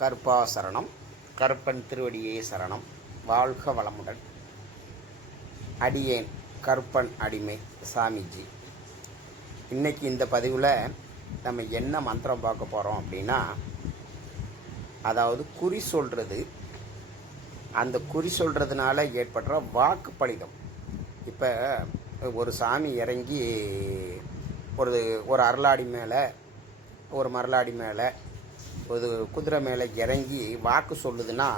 கருப்பா சரணம் கருப்பன் திருவடியே சரணம் வாழ்க வளமுடன். அடியேன் கருப்பன் அடிமை சாமிஜி. இன்னைக்கு இந்த பதிவில் நம்ம என்ன மந்திரம் பார்க்க போகிறோம் அப்படின்னா அதாவது குறி சொல்கிறது அந்த குறி சொல்கிறதுனால ஏற்படுற வாக்கு பலிதம் இப்போ ஒரு சாமி இறங்கி ஒரு ஒரு அரளாடி மேலே ஒரு மரளாடி மேலே ஒரு குதிரை மேலே இறங்கி வாக்கு சொல்லுதுன்னா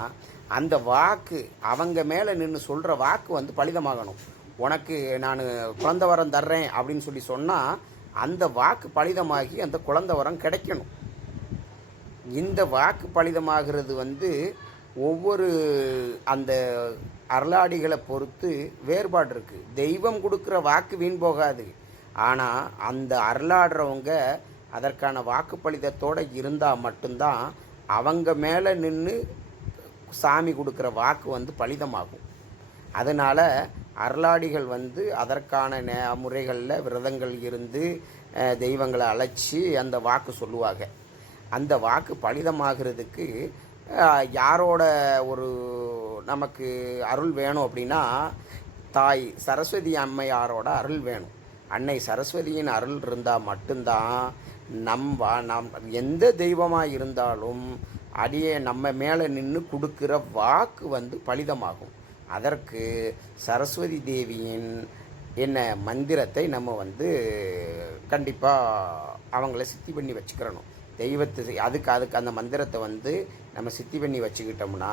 அந்த வாக்கு அவங்க மேலே நின்று சொல்கிற வாக்கு வந்து பலிதமாகணும். உனக்கு நான் குழந்த வரம் தர்றேன் அப்படின்னு சொல்லி சொன்னால் அந்த வாக்கு பலிதமாகி அந்த குழந்த வரம் கிடைக்கணும். இந்த வாக்கு பலிதமாகிறது வந்து ஒவ்வொரு அந்த அருளாடிகளை பொறுத்து வேறுபாடு இருக்குது தெய்வம் கொடுக்குற வாக்கு வீண் போகாது. ஆனால் அந்த அருளாடுறவங்க அதற்கான வாக்கு பலிதத்தோடு இருந்தால் மட்டும்தான் அவங்க மேலே நின்று சாமி கொடுக்குற வாக்கு வந்து பலிதமாகும். அதனால் அருளாடிகள் வந்து அதற்கான நே முறைகளில் விரதங்கள் இருந்து தெய்வங்களை அழைச்சி அந்த வாக்கு சொல்லுவாங்க. அந்த வாக்கு பலிதமாகிறதுக்கு யாரோட ஒரு நமக்கு அருள் வேணும் அப்படின்னா தாய் சரஸ்வதி அம்மையாரோட அருள் வேணும். அன்னை சரஸ்வதியின் அருள் இருந்தால் மட்டும்தான் நம் வா நம் எந்த தெய்வமாக இருந்தாலும் அடியே நம்ம மேலே நின்று கொடுக்குற வாக்கு வந்து பலிதமாகும். அதற்கு சரஸ்வதி தேவியின் என்ன மந்திரத்தை நம்ம வந்து கண்டிப்பாக அவங்கள சித்தி பண்ணி வச்சுக்கிறணும். தெய்வத்தை அதுக்கு அதுக்கு அந்த மந்திரத்தை வந்து நம்ம சித்தி பண்ணி வச்சுக்கிட்டோம்னா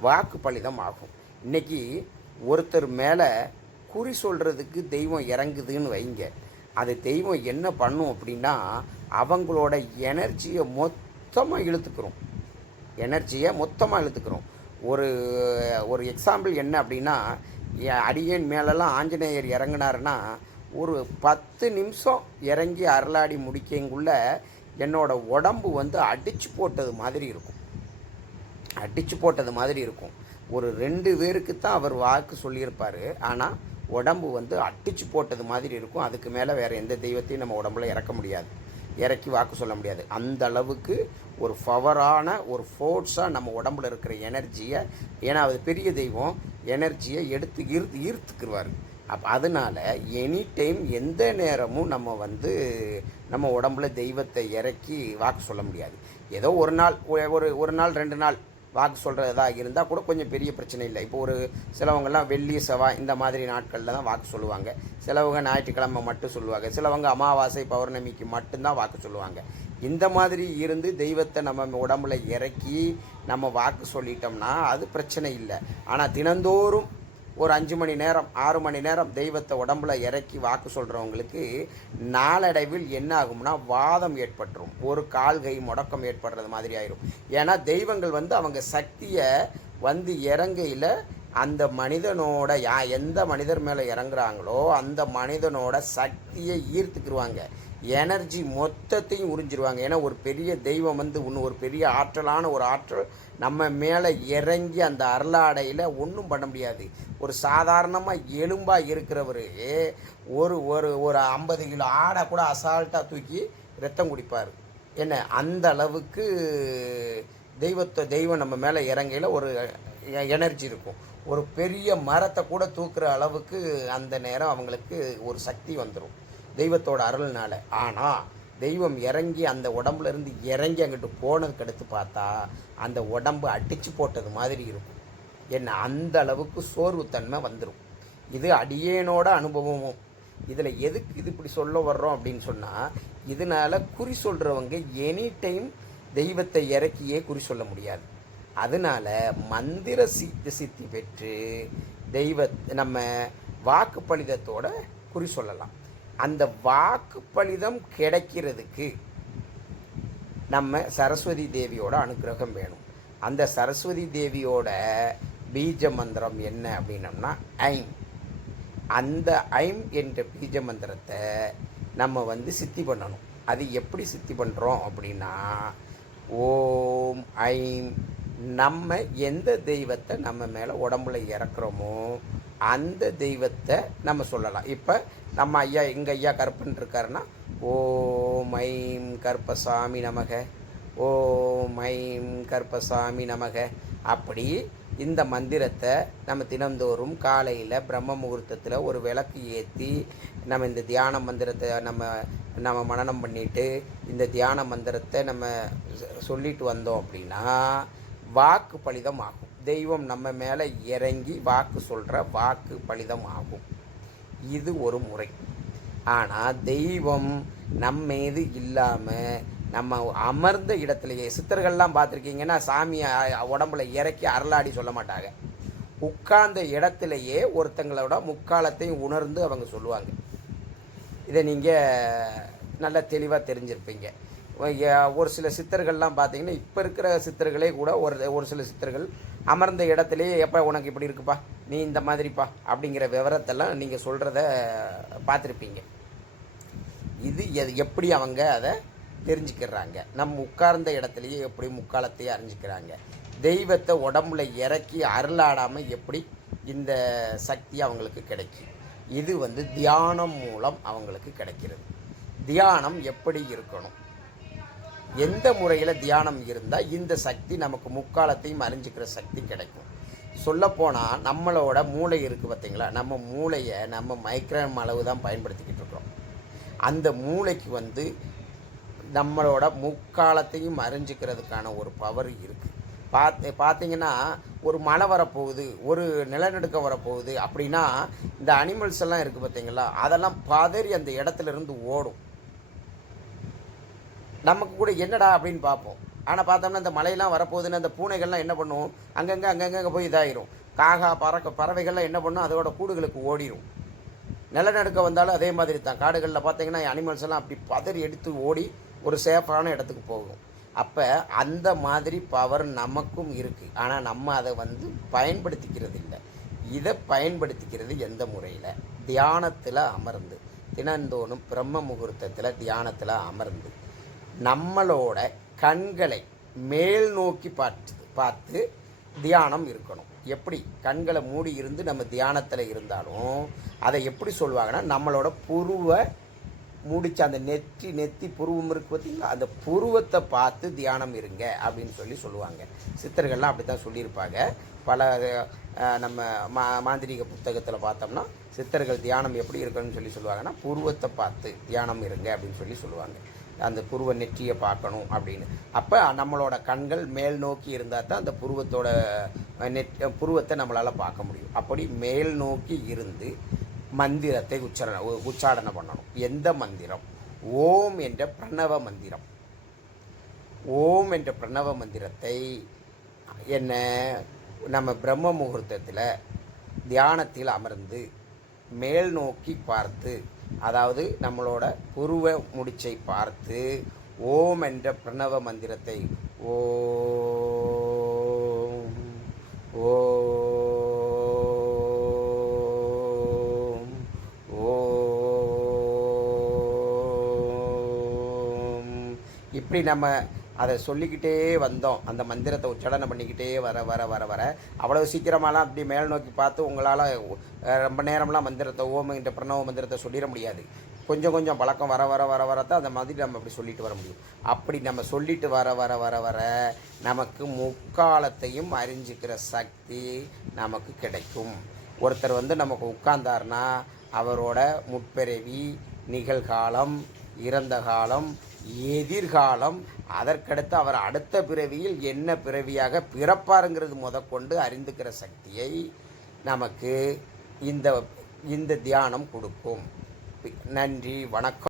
வாக்கு பலிதம் ஆகும் இன்னைக்கு ஒருத்தர் மேலே குறி சொல்கிறதுக்கு தெய்வம் இறங்குதுன்னு வைங்க. அது தெய்வம் என்ன பண்ணும் அப்படின்னா அவங்களோட எனர்ஜியை மொத்தமாக இழுத்துக்கிறோம். எனர்ஜியை மொத்தமாக இழுத்துக்கிறோம். ஒரு ஒரு எக்ஸாம்பிள் என்ன அப்படின்னா அடியேன் மேலெல்லாம் ஆஞ்சநேயர் இறங்குனாருன்னா ஒரு பத்து நிமிஷம் இறங்கி அருளாடி முடிக்கங்குள்ள என்னோட உடம்பு வந்து அடித்து போட்டது மாதிரி இருக்கும். அடித்து போட்டது மாதிரி இருக்கும். ஒரு ரெண்டு பேருக்கு தான் அவர் வாக்கு சொல்லியிருப்பார். ஆனால் உடம்பு வந்து அடிச்சு போட்டது மாதிரி இருக்கும். அதுக்கு மேலே வேறு எந்த தெய்வத்தையும் நம்ம உடம்புல இறக்க முடியாது. இறக்கி வாக்கு சொல்ல முடியாது. அந்த அளவுக்கு ஒரு பவரான ஒரு ஃபோர்ஸாக நம்ம உடம்புல இருக்கிற எனர்ஜியை ஏன்னா அது பெரிய தெய்வம் எனர்ஜியை எடுத்து ஈர்த்து ஈர்த்துக்குருவார். அப்போ அதனால எனி டைம் எந்த நேரமும் நம்ம வந்து நம்ம உடம்புல தெய்வத்தை இறக்கி வாக்கு சொல்ல முடியாது. ஏதோ ஒரு நாள் ஒரு ஒரு நாள் ரெண்டு நாள் வாக்கு சொல்கிறதாக இருந்தால் கூட கொஞ்சம் பெரிய பிரச்சனை இல்லை. இப்போ ஒரு சிலவங்கெல்லாம் வெள்ளி செவ்வாய் இந்த மாதிரி நாட்களில் தான் வாக்கு சொல்லுவாங்க. சிலவங்க ஞாயிற்றுக்கிழமை மட்டும் சொல்லுவாங்க. சிலவங்க அமாவாசை பௌர்ணமிக்கு மட்டும்தான் வாக்கு சொல்லுவாங்க. இந்த மாதிரி இருந்து தெய்வத்தை நம்ம உடம்புல இறக்கி நம்ம வாக்கு சொல்லிட்டோம்னா அது பிரச்சனை இல்லை. ஆனால் தினந்தோறும் ஒரு அஞ்சு மணி நேரம் ஆறு மணி நேரம் தெய்வத்தை உடம்புல இறக்கி வாக்கு சொல்கிறவங்களுக்கு நாளடைவில் என்ன ஆகும்னா வாதம் ஏற்பட்டுரும். ஒரு கால்கை முடக்கம் ஏற்படுறது மாதிரி ஆயிரும். ஏன்னா தெய்வங்கள் வந்து அவங்க சக்தியை வந்து இறங்கையில் அந்த மனிதனோட யா எந்த மனிதர் மேலே இறங்குறாங்களோ அந்த மனிதனோட சக்தியை ஈர்த்துக்கிடுவாங்க எனர்ஜி மொத்தத்தையும் உறிஞ்சிருவாங்க. ஏன்னா ஒரு பெரிய தெய்வம் வந்து இன்னும் ஒரு பெரிய ஆற்றலான ஒரு ஆற்றல் நம்ம மேலே இறங்கி அந்த அருளாடையில் ஒன்றும் பண்ண முடியாது. ஒரு சாதாரணமாக எலும்பாக இருக்கிறவர் ஒரு ஒரு ஒரு ஐம்பது கிலோ ஆடை கூட அசால்ட்டாக தூக்கி ரத்தம் குடிப்பார். என்ன? அந்த அளவுக்கு தெய்வத்தை தெய்வம் நம்ம மேலே இறங்கையில் ஒரு எனர்ஜி இருக்கும். ஒரு பெரிய மரத்தை கூட தூக்குற அளவுக்கு அந்த நேரம் அவங்களுக்கு ஒரு சக்தி வந்துடும் தெய்வத்தோட அருள்னால. ஆனால் தெய்வம் இறங்கி அந்த உடம்புல இருந்து இறங்கி அங்கிட்டு போனதுக்கு அடுத்து பார்த்தா அந்த உடம்பு அடித்து போட்டது மாதிரி இருக்கும். என்ன அந்த அளவுக்கு சோர்வுத்தன்மை வந்துடும் இது அடியேனோட அனுபவமும். இதில் எதுக்கு இது இப்படி சொல்ல வர்றோம் அப்படின்னு சொன்னால் இதனால் குறி சொல்கிறவங்க எனி டைம் தெய்வத்தை இறக்கியே குறி சொல்ல முடியாது. அதனால மந்திர சித்தி சித்தி பெற்று தெய்வ நம்ம வாக்கு பலிதத்தோட குறி சொல்லலாம். அந்த வாக்கு பலிதம் கிடைக்கிறதுக்கு நம்ம சரஸ்வதி தேவியோட அனுக்கிரகம் வேணும். அந்த சரஸ்வதி தேவியோட பீஜ மந்திரம் என்ன அப்படின்னம்னா ஐம். அந்த ஐம் என்ற பீஜ மந்திரத்தை நம்ம வந்து சித்தி பண்ணணும். அது எப்படி சித்தி பண்ணுறோம் அப்படின்னா ஓம் ஐம் நம்ம எந்த தெய்வத்தை நம்ம மேலே உடம்புல இறக்குறோமோ அந்த தெய்வத்தை நம்ம சொல்லலாம். இப்போ நம்ம ஐயா எங்கள் ஐயா கருப்பன் இருக்காருன்னா ஓம் ஐம் கருப்பசாமி நமக ஓம் ஐம் கருப்பசாமி நமக. அப்படி இந்த மந்திரத்தை நம்ம தினந்தோறும் காலையில் பிரம்ம முகூர்த்தத்தில் ஒரு விளக்கு ஏற்றி நம்ம இந்த தியான மந்திரத்தை நம்ம நம்ம மனநம் பண்ணிட்டு இந்த தியான மந்திரத்தை நம்ம சொல்லிட்டு வந்தோம் அப்படின்னா வாக்கு பலிதம் ஆகும் தெய்வம் நம்ம மேலே இறங்கி வாக்கு சொல்கிற வாக்கு பலிதம் ஆகும் இது ஒரு முறை. ஆனால் தெய்வம் நம்ம மீது இல்லாமல் நம்ம அமர்ந்த இடத்துலையே சித்தர்கள்லாம் பார்த்துருக்கீங்கன்னா சாமியை உடம்புல இறக்கி அருளாடி சொல்ல மாட்டாங்க. உட்கார்ந்த இடத்துலையே ஒருத்தங்களோட முக்காலத்தையும் உணர்ந்து அவங்க சொல்லுவாங்க. இதை நீங்கள் நல்லா தெளிவாக தெரிஞ்சிருப்பீங்க. ஒரு சில சித்தர்கள்லாம் பார்த்தீங்கன்னா இப்போ இருக்கிற சித்தர்களே கூட ஒரு ஒரு சில சித்தர்கள் அமர்ந்த இடத்துலையே எப்போ உனக்கு இப்படி இருக்குப்பா நீ இந்த மாதிரிப்பா அப்படிங்கிற விவரத்தெல்லாம் நீங்கள் சொல்கிறத பார்த்துருப்பீங்க. இது எது- எப்படி அவங்க அதை தெரிஞ்சுக்கிறாங்க? நம்ம உட்கார்ந்த இடத்துலையே எப்படி முக்காலத்தையே அறிஞ்சிக்கிறாங்க? தெய்வத்தை உடம்புல இறக்கி அருளாடாமல் எப்படி இந்த சக்தி அவங்களுக்கு கிடைக்கும்? இது வந்து தியானம் மூலம் அவங்களுக்கு கிடைக்கிறது. தியானம் எப்படி இருக்கணும்? எந்த முறையில் தியானம் இருந்தால் இந்த சக்தி நமக்கு முக்காலத்தையும் அறிஞ்சிக்கிற சக்தி கிடைக்கும். சொல்லப்போனால் நம்மளோட மூளை இருக்குது பார்த்தீங்களா நம்ம மூளையை நம்ம மைக்ரோன் அளவு தான் பயன்படுத்திக்கிட்டு இருக்கிறோம். அந்த மூளைக்கு வந்து நம்மளோட முக்காலத்தையும் அறிஞ்சிக்கிறதுக்கான ஒரு பவர் இருக்குது பார்த்து பார்த்தீங்கன்னா ஒரு மழை வரப்போகுது ஒரு நிலநடுக்கம் வரப்போகுது அப்படின்னா இந்த அனிமல்ஸ் எல்லாம் இருக்குது பார்த்தீங்களா அதெல்லாம் பதறி அந்த இடத்துல இருந்து ஓடும். நமக்கு கூட என்னடா அப்படின்னு பார்ப்போம். ஆனால் பார்த்தோம்னா இந்த மலையெல்லாம் வரப்போகுதுன்னு அந்த பூனைகள்லாம் என்ன பண்ணும்? அங்கங்கே அங்கங்கே போய் இதாயிரும். காகா பறக்க பறவைகள்லாம் என்ன பண்ணும்? அதோட கூடுகளுக்கு ஓடிடும் நிலநடுக்கம் வந்தாலும் அதே மாதிரி தான் காடுகளில் பார்த்தீங்கன்னா அனிமல்ஸ் எல்லாம் அப்படி பதறி எடுத்து ஓடி ஒரு சேஃபான இடத்துக்கு போகும். அப்போ அந்த மாதிரி பவர் நமக்கும் இருக்குது ஆனால் நம்ம அதை வந்து பயன்படுத்திக்கிறது இல்லை. இதை பயன்படுத்திக்கிறது எந்த முறையில்? தியானத்தில் அமர்ந்து. தினந்தோறும் பிரம்ம முகூர்த்தத்தில் தியானத்தில் அமர்ந்து. நம்மளோட கண்களை மேல் நோக்கி பார்த்து பார்த்து தியானம் இருக்கணும். எப்படி? கண்களை மூடி இருந்து நம்ம தியானத்தில் இருந்தாலும் அதை எப்படி சொல்லுவாங்கன்னா நம்மளோட புருவை முடிச்ச அந்த நெற்றி நெத்தி புருவம் இருக்கு பார்த்தீங்களா? அந்த புருவத்தை பார்த்து தியானம் இருங்க அப்படின்னு சொல்லி சொல்லுவாங்க. சித்தர்கள்லாம் அப்படி தான் சொல்லியிருப்பாங்க. பல நம்ம மா மாந்திரிக புத்தகத்தில் பார்த்தோம்னா சித்தர்கள் தியானம் எப்படி இருக்கணும்னு சொல்லி சொல்லுவாங்கன்னா புருவத்தை பார்த்து தியானம் இருங்க அப்படின்னு சொல்லி சொல்லுவாங்க. அந்த புருவ நெற்றியை பார்க்கணும் அப்படின்னு. அப்போ நம்மளோட கண்கள் மேல் நோக்கி இருந்தால் தான் அந்த புருவத்தோட நெட் புருவத்தை நம்மளால் பார்க்க முடியும். அப்படி மேல் நோக்கி இருந்து மந்திரத்தை உச்சாரண உச்சாரணை பண்ணணும். எந்த மந்திரம்? ஓம் என்ற பிரணவ மந்திரம். ஓம் என்ற பிரணவ மந்திரத்தை என்ன நம்ம பிரம்ம முகூர்த்தத்தில் தியானத்தில் அமர்ந்து மேல் நோக்கி பார்த்து அதாவது நம்மளோட புருவ முடிச்சை பார்த்து ஓம் என்ற பிரணவ மந்திரத்தை ஓம் ஓம் ஓம். இப்படி நம்ம அதை சொல்லிக்கிட்டே வந்தோம். அந்த மந்திரத்தை உச்சாரணை பண்ணிக்கிட்டே வர வர வர வர. அவ்வளோ சீக்கிரமாலாம் அப்படி மேல் நோக்கி பார்த்து உங்களால் ரொம்ப நேரம்லாம் மந்திரத்தை ஓம் என்ற பிரணவ மந்திரத்தை சொல்லிட முடியாது. கொஞ்சம் கொஞ்சம் பழக்கம் வர வர வர வரத்தான் அந்த மாதிரி நம்ம அப்படி சொல்லிட்டு வர முடியும். அப்படி நம்ம சொல்லிட்டு வர வர வர வர நமக்கு முக்காலத்தையும் அறிஞ்சிக்கிற சக்தி நமக்கு கிடைக்கும். ஒருத்தர் வந்து நமக்கு உட்கார்ந்தாருன்னா அவரோட முற்பிறவி நிகழ்காலம் இறந்த காலம் எதிர்காலம் அதற்கடுத்து அவர் அடுத்த பிறவியில் என்ன பிறவியாக பிறப்பாருங்கிறது முதற்கொண்டு அறிந்துக்கிற சக்தியை நமக்கு இந்த இந்த தியானம் கொடுக்கும். நன்றி வணக்கம்.